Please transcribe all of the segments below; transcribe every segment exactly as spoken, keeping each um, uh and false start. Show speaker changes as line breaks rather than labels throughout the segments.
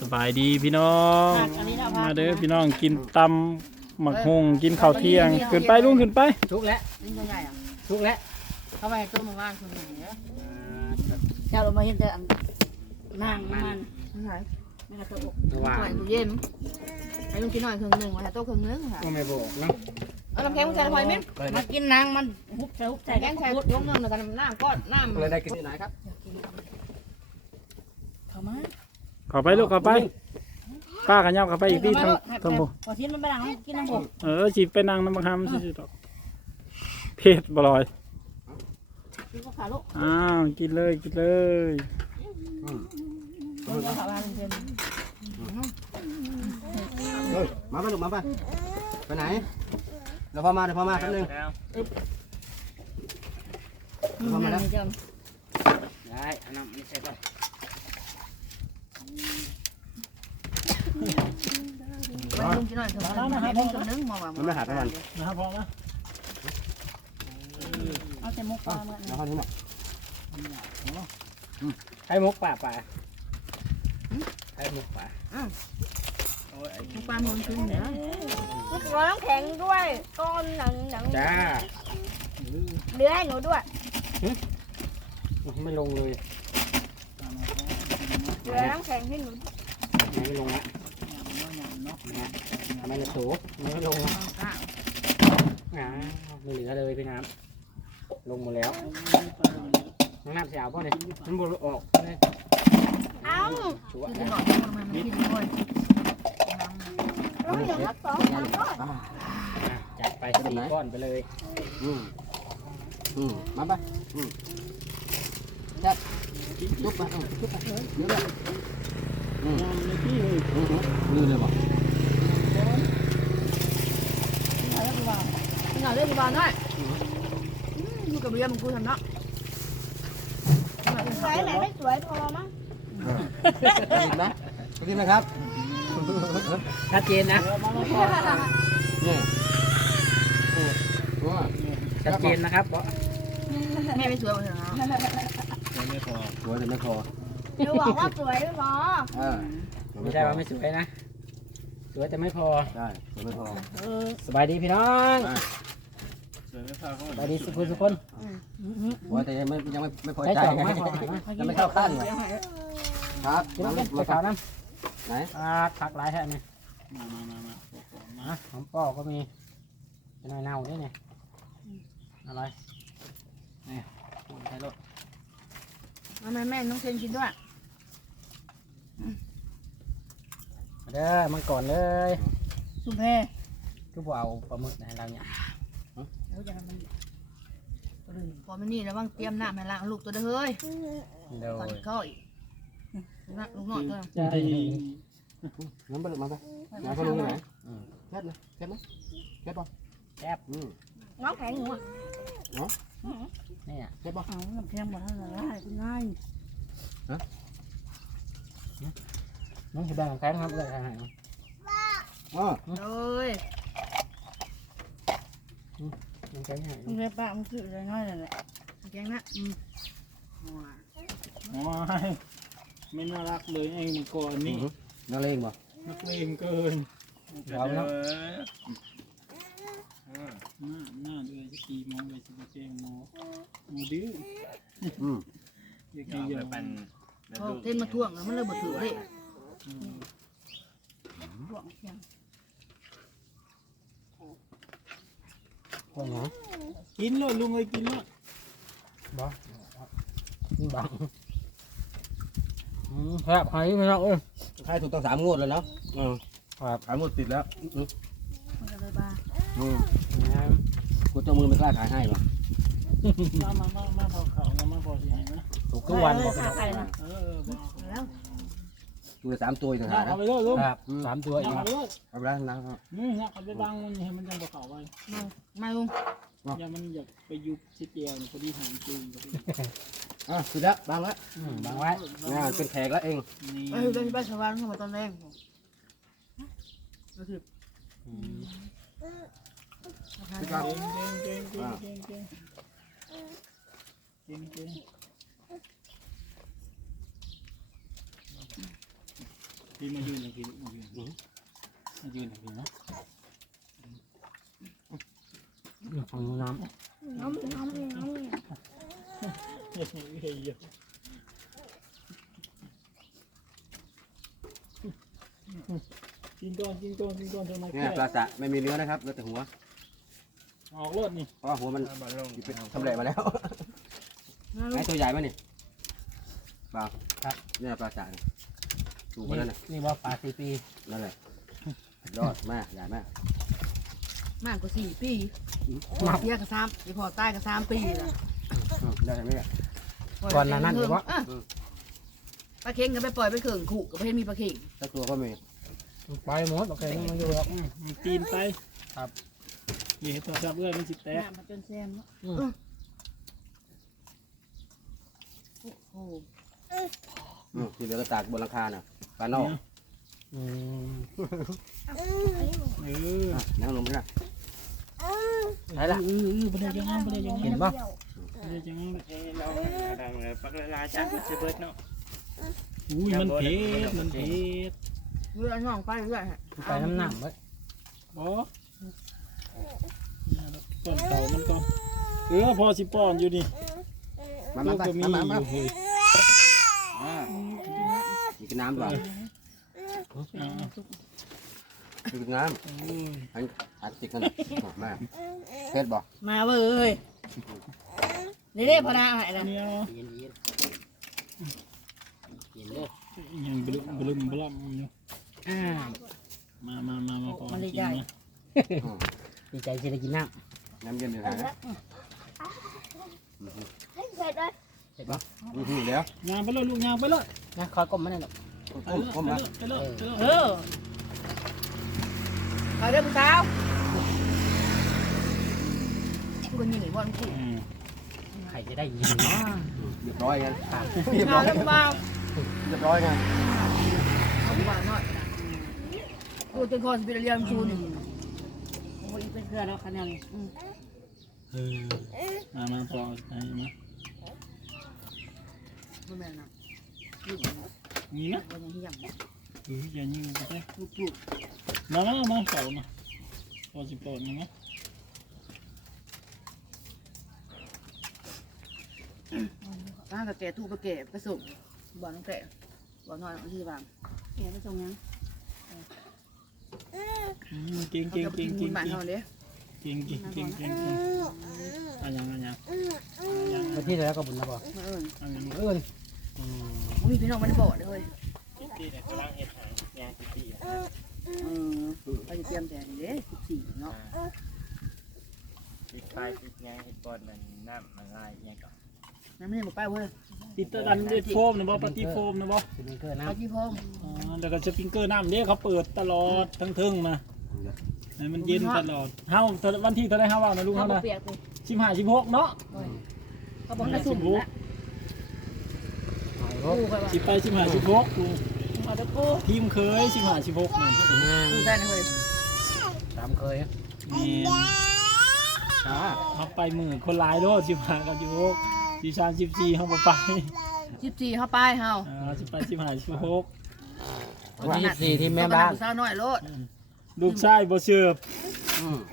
บายดีพี่น้องมาเด้อพี่น้องกินตำหมักฮงกินข้าวเที่ยงขึ้นไปลุงขึ้นไป
ทุกแล้ว
นี่ตัวใหญ่อ่ะ
ทุกแล้ว
เข้าไปตัวมึงว่างตัวใหญ่เนี้ยเช้าเรามาเห็นแต่นั่งมันไม่ใช่ไม่กระตุก
ว่า
ตัวตู้เย็นให้ลุงกินหน่อยครึ่งหนึ่งไว้ให้โต๊ะครึ่งนึงค่ะ
ก็ไม่บอกเนาะ
เอาน้ำแข็งมาใส่ลงไปมิ้นมากินนางมันฮุบใส่ฮุบใส่แกงใส่ยกเงินแล้วกันน้ำก้อนน้ำ
เลยได้กินที่ไหนครับ
เข้ามา
เข้าไปลูกเข้าไปป้ากันยับเข้าไปอีกที่ทางทางบุ
พอชิ้นมันไปหลังกินน้ำผม
เออจีไปนั่งน้ำมะขามสิดอกเผ็ดบ่ลอย
กินก็ขาลูก
อ้าวกินเลยกินเลย
กินก็ขาบ้านเต็ม
เฮ้ยมาไปลูกมาไปไปไหนเดี๋ยวพอมาเดี๋ยวพอมาแป๊บนึง
อืมนั่นจัง
ได้อันนั้นไม่ใช่ป่ะ
ไปลุงกินหน่อยครึ่งนึงให้ลุงครึ่งนึงมาว่า
มันไม่หาไปมัน
นะครับพอนะ
เอาแต่มุกปลามา
แล้วเขาที่ไหนให้มุกป่าป่าให้มุกป่า
มุกปลามันขึ้นเดี๋ยว
ร้อนน้ำแข็งด้วยก้อนหนังหนัง
จ้า
เนื้อให้หนูด้วย
ไม่ลงเลย
เนื้อน้ำแข็งให้หนู
ไม่ลงละไม่เลยสูไม่ลงละอ่าไม่เหลือเลยพี่น้ำลงหมดแล้วน้ำน้ำเสียวป่ะเนี่ยมันบวออกเลย
เอ้า
ชัวร์
กิน
แล้ว
หน่อยทำไมมันกินด้วย
เราเหลือสักสองสามก้อน
จัดไปสี่ก้อนไปเลยอืมอืมมาไปอืมจัดลุกไปลุกไปเดี๋ยวเลยอืมอืมลืมเลยบอก
กินหน่อยเรื่องบ้านได้อยู่กับเรียมกูทำเนาะ
สวยไหนไม่สวยพอมั้ง
กินนะกินนะครับชัดเจนนะนี่ชัดเจนนะครับ
แม่ไม่สวยเลยนะ
ไม่พอ
สวยแต่ไม่พอ
หนูบอกว่าสวยไม่พอ
เออไม่ใช่ว่าไม่สวยนะสวยแต่ไม่พอใช่สวยไม่พอสบายดีพี่น้องสบายดีสุขุสุคนโอ้แต่ยังไม่ยังไม่ไม่พอใจไงยังไม่เข้าขั้นเลยครับน้ำไปขาวน้ำไหนอ่าผักหลายแท่นี่
มามามามา
มาหอมปอกก็มีเป็นน้อยเน่าด้วยไงอะไรนี่ปุ่นไทยรส
ทำไมแม่น้องเชนกินด้วย
มาเด้อมันก่อนเลย
สุเพ
คือบ่เอาปลาหมึกให้เราเนี่ย
พอมันนี่แล้วบ้างเตรียมน้ำให้ล้างลูกตัวเด้อเฮ้ย
เดี๋ยว
ก่อนเข้าอีกนักลูกหน่อยตัว
ใจ
น้ำปลาหมึกมาไปน้ำปลาหมึกไหนแซ่บเลยแซ่บไหมแซ่บป่ะแซ่บอืม
น้ำแข็งหนูอ่ะ
นี่อ่ะแซ่บป่ะ
เอาน้ำแข็งมาให้ละลายง่าย
น้องจะแบ่งแข็งครับเลยหายอ๋อ
เลย
น้องแข็งหาย
มึงได้ปะมึงคืออะไรน้อยนั่นแหละแข็งนะอืม
โอ้ยไม่น่ารักเลยไอ้มันก่อนนี่
น้องเล่งป่ะ
นักเลงเกิน
เอาเนาะ
หน้าหน้าด้วยจะตีมองไปจะมาแกงโมโมดื้อ
อืม
อยากกินเยอะ
เขาเต้นมาท่วงแล้วมันเลยบ่ถือเลย
ว่าไง
กินเลยลุงเลยกินเลย
บ่นี่บังอืมครับหายไม่เอาเอ้ยใครถูกต้องสามงวดแล้วเนาะอืมครับสามงวดติดแล้ว
มันก็เลยบ้า
อืมกูเจ้ามือไม่กล้าขายให้หรอ
มามามามาพอเขามามาพอสิให้นะ
ถูกทุกวันบอก
ใครนะ
เออบอก
แล้ว
ตัวสามตัวอีกต่างหาก
เอา
นะ
ไปเลยลุง
ครับสามตัวอีก
เอาไปเลย
เอาไปแล้วนะครับ
นี่เนี่ยเขาไปบังมันให้มันยังบ่เขาไว้
มาลุง
อย่ามันอยากไปยุบชิเตียวนี่พอดีหางจริงพอดี
อ่ะสุดแล้วบางแล้วบางไว้งานเป็นแขกแล้วเอง
นี่
ไปไปไปชาวบ้านเข้ามาตอนแรกก็คือ
พี่ครับ
เก่งเก่งเก่งเก่งเก่งเก่งเก่งพี่มายืนหนึ่งพี่มายืนมายืนหนึ่งพี่เนาะ
ของน้ำ
น้ำน้ำน้ำ
กินก่อนกินก่อนกินก่อนทำไม
เนี่ยปลาสะไม่มีเนื้อนะครับเหลือแต่หัว
ออกรถนี่
เพราะว่าหัวมันทำแหลกมาแล้วไอ้ตัวใหญ่ไหมนี่เปล่าครับเนี่ยปลาสะนี่ถูกกว่านั้นน่ะ
นี่ว่าปลาสี่ปี
นั่นแหละยอดมากใหญ่มาก
มากกว่าสี่ปีเสียกับสามอีพอตายกับสามปีแล้ว
อืมได้ไหมเนี่ย
ก่อนหน้านั้นอยู่ว่า
ปลาเค็งก็ไปปล่อยไปเข่งขู่ก็ไม่เห็นมีปลาเค็ง
สักตัวก็มี
ไปหมดโอเคมันอยู่หรอก
มันตีนไปครับนี่เห็นโทรศัพท์เอื้อมันสิแตก
น้ำมาจนแซมเนาะโอ้โห
อืมที่เหลือก็ตากบนหลังคาน่ะปลานอก
อืม
เออ
อ่ะนั่งลงไปนะ
ไหนล่ะ
เออเออประเดี๋ยวยังไงประเดี๋ยวยังไง
เห็นป่ะ
ประเดี๋ยวยังไง
เราดังเลยปักละลายจ้าเบิดเนาะ
อุ้ยมันเผ็ดมันเผ็ด
เรือน่องไปเรื่อยฮะ
ไปน้ำหนักไว้
บอก่อนเต่ามันก่อนเออพอสิป้อนอยู่นี่
มา
ลู
มาก ไป
ก็มี
มามา
อ
มา
ยู่เฮ้ย
อ่านี่กินน้ำก่อน
อ่า
กินน้
โอ้ย
ำอันอัดติดกันหน่อยหอมมากเผ็ดบ่
มาเว้ยนี่เด้พอดาอะไร
เนี่ย
เย็นเย็นเย็นเลย
ยังบลึมบลึมบลัมอยู่
อ่า
มามามามาก่อน
มันเลย
กิน
ใหญ่
นะ
อืม
ดีใจจะได้กินน้
น้ำเย็นอยู่ไหนนะ
ให้เสร็จเลย
ำเห็นป่ะ
อือหือเดี๋ยวย
างไปเลยลูกยางไปเลย
นะคอยก้มมาหน่อยหรอก
ไป
ก้ม
เลย
ก้ม
ไป
มา
เลยไปเลยไปเลย
เออไปเด้อผู้สาวกูก็ยิงไอ้บอลกู
อืม
ใครจะได้ยินเนาะ
เรียบร้อยไง
ครับ
เรียบร้
มา
อย
แล้วเปล่า
เรียบร้อยไง
เอาบ้านหน่อยนะกูเป็นคนเป็นเรียนชูนี่โอ้ยเป็นเพื่อนแล้วคะแนน
เออมามาพอไอ้มา
บ่แม่นนะ
มีนะ
บ่ยังเฮียง
เอออย่ายิงไปเลย
ลูกลูก
มามามาเต่ามาพอสิป้อนยังไง
ร้านกะแก่ตู้กะแก่ไปส่งบ่น้องแก่บ่น้อยที่บางแก่ไปส่งยัง
อืมเก่งเก่งเก่งเก่ง
บ้าน
เก่ง
เฮาเด้
เก่งเก่งเก่งเก่งเก่งอันยังอันยังอันยัง
มาที่แล้วก็บุญนะบ่
มาเอิ้น
อันยัง
เอ้ยอืม
บ่มีพี่น้องมันบ่เด้อเฮ้ย
ที่เนี่ยกำลังเฮ็ดหายยางที่
เออไปเตรียมแต่นี่เด้สิบสี่เนาะ
ติดไฟติดยางเฮ็ดบอลมันน้ำมันลายยังก่อน
นั่นไม่ได้บ่ไปเว้ย
ติดตะดันด้วยโฟมนะบ่ปฏิโฟมนะบ่
สนิเกอร์
ไป
น้ำ
ที่พง
อ๋อแล้วก็สปริงเกอร์น้ำเนี่ยเขาเปิดตลอดทั้งทึ่งมาให้มันเย็นตลอดเฮาวันที่เท่าไรเฮาว่านะลุง
เขา
เฮา
บ่
นะ
เปียกกู
สิบห้าสิบหกเนาะ
เขาบอกให้สุ่มนะ
หอยร
กู
บ
ก็ว่า
สิไปสิบห้าสิบหกลุง
เอาเด้อกู
ทีมเคยสิบห้าสิบหกนั่น
กูได้นะเฮ้ย
ตามเคย
นี่เขาไปมือคนหลายโลสิบห้ากับสิบหกสิบสามสิบสี่เขาบ่ไป
สิบสี่เฮาไปเฮา
อ่าสิไปสิบห้าสิบหก
วันที่สี่ที่แม่บ้าน
สาวน้อยโลด
ลูกชายบ่เชื่อ
อืม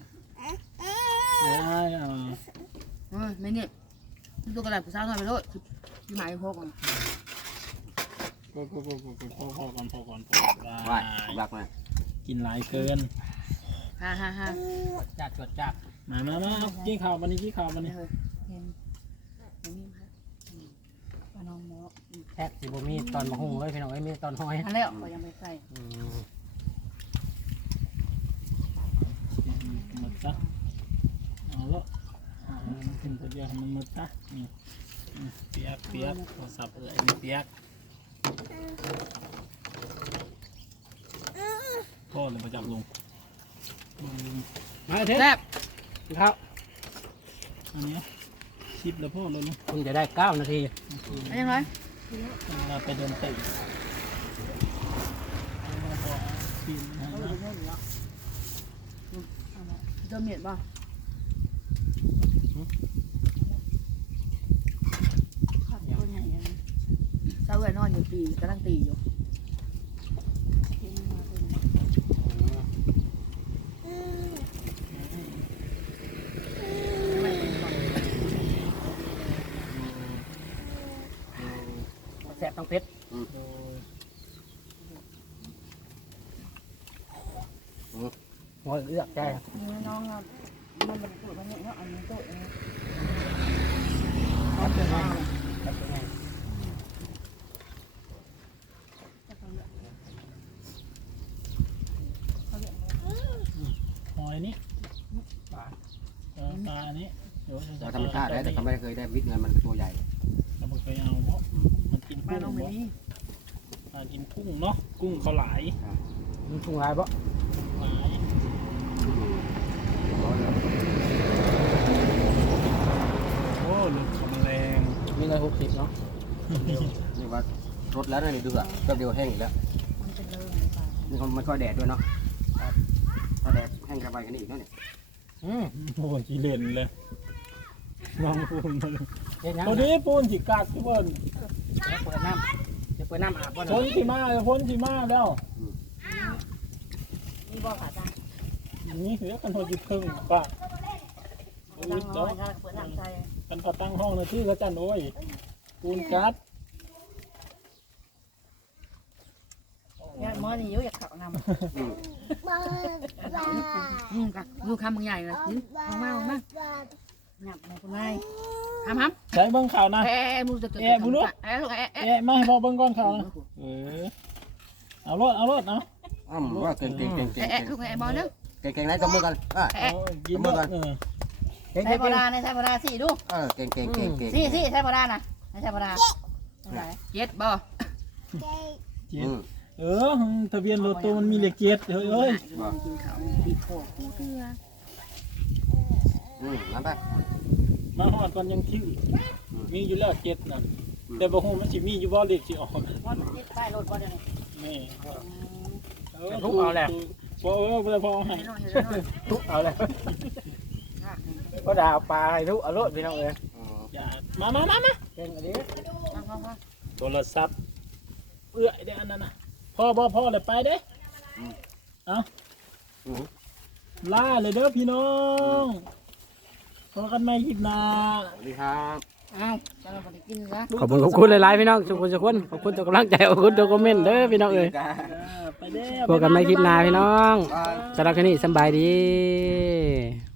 ได้อ่า
เออไม่นี่ตัวกระดาษสาวน้อยไปโลดที่หมายพก
ก็ก็ก็ก็พอพอก่อนพอก่อนพอ
ไหวรักไหม
กินหลายเกิน
ฮ่าฮ่าฮ่า
จัดจดจับ
มามามากินข้าววันนี้กินข้าววันนี้
เฮ้ยเห็นเห็นมีค่ะปลาน้องหมอ
แทบสิบ่มีตอนมาหุงเลยพี่น้องเอ้ยมีตอนหอย
อันแล้วก็ยังไม่ใส่
อืม
หมดซะเอาละเอามันขึ้นตัวเดียวให้มันหมดซะนี่อืมเปียกเปียกโทรศัพท์เอ้ยมันเปียกพ่อเลยมาจับลงอืม
มาเถอะ
แซ่บ
ครับ
อันเนี้ยคลิปแล้วพ่อเลยนะ
คุณจะได้เก้านาที
เป็นยังไง
เราไปเดินเตะกินนะ
เอาไปเพิ่มอีกแล้วเจอเมียดป่ะตัวใหญ่เศร้าเลยนอนอยู่ตีกำลังตีอยู่
เผ็ด
โดย
หัวเลือกใจ
น้องอ่ะมันเป็นตัวมันเนี่ยเนาะอันนี้ตัวเอง
ครับเป็นไงครับเป็นไง
หอยนี่ปลาเออปลานี้เดี๋ยว
เราธรรมชาติได้แต่เขาไม่เคยได้วิทย์เงินมันตัวใหญ่
เราไม่เคยเอาเพราะมันกิน
มา
กุ้ง
น้อง
เนาะ
นี้
ปลากินกุ้งเนาะกุ้งเขาหลาย
มีถุงลายบ่
หลายโอ้ลูกขมแมลง
มีเลยหกสิบเนาะ
นี่ว่ารถแล้วนี่ดูอ่ะก็เดียวแห้งอีกแล้ว
มันเป็นเริ่มปลา
นี่เขาไม่ค่อยแดดด้วยเนาะถ้าแดดแห้งกระบายกันอีกเนาะเนี่ย
อืม
โอ้ยจีเล่นเลยน้องปูนมัน
เฮ็ดยัง
พอดีปูนสิกัดทุกคน
เปิดน้ำจะเปิดน้ำอาบบ่
พ้นสิมาแล้วพ้นสิมาแล้ว
นี่บ่ขาจ้า
นี่เหลือกันพอจิเพิ่งป่ะ
ตั้งน้อยถ้าเปิดน้ำใจ
กันพอตั้งห้องนะที่เขาจันโอ้ยปูนกัด
เนี่ยมอนี่อยู่อยากเข้านำอืมกับลูกคำบางใหญ่เลยกินเอามาเอามาหยับมาคุณนายทำทำ
ใช้เบิ้งข่าวนะ
เอ๊ะมูจะเกิด
เอ๊ะบุรุษ
เอ๊ะลูกเอ๊ะเอ๊ะ
เอ๊ะมาให้พอเบิ้งก้อนข่าวนะเออเอารถเอารถเอา
อ้าวว่าเก่งเก่งเก่งเก่ง
เอ๊ะลูกเอ๊ะบอลเนาะ
เก่งเก่งไหนตบมือกันอ่ะ
เอ๊ะ
โอ้ยกินเบิ้งเออ
เฮ็ด
ใช้
เฮ็ด
โบราณใช้โบราณสี่ดู
เออเก่งเก่งเก่งเก่ง
สี่สี่ใช้โบราณนะใช้โบราณเจ็ดบ่
เจ็ด
อืม
เออทะเบียนรถตัวมันมีเลขเจ็ดเฮ้ยเอ้ย
กินข้าวปีโขกเกลือ
อืมนั่นไป
มาหอดก่อนยังชื่อมีอยู่แล้วเจ็ดนะแต่บ่ฮู้มันสิมีอยู่บ่เลขสิออก
วันนี้ใต้รถบ่เดี๋ยวนี้
นี่เออ
ทุกเอาแหละ
บ่เออบ่พอให้
เห็นน้อยเห็นน้อย
ทุกเอาเลยก็ดาวปลาให้ทุกเอารถพี่น้องเอ้ย
อย่ามามามามา
เก่งอันนี้
โทรศัพท์เอื้อยเด้ออันนั้นน่ะพ่อบ่พ่อเลยไปเด้เอา
อืม
ล่าเลยเด้อพี่น้องพอกันใหม่คลิปหน้า
สวัสดีครับ
อ้าวจะมาไปกินซะ
ขอบคุณขอบคุณหลายๆพี่น้องทุกคนทุกคนขอบคุณทุกกำลังใจขอบคุณทุกคอมเมนต์เด้อพี่น้องเอ้ย
เออไปเด้อ
พบกันใหม่คลิปหน้าพี่น้อง
บาย
สำหรับคลิปนี้สำบายดี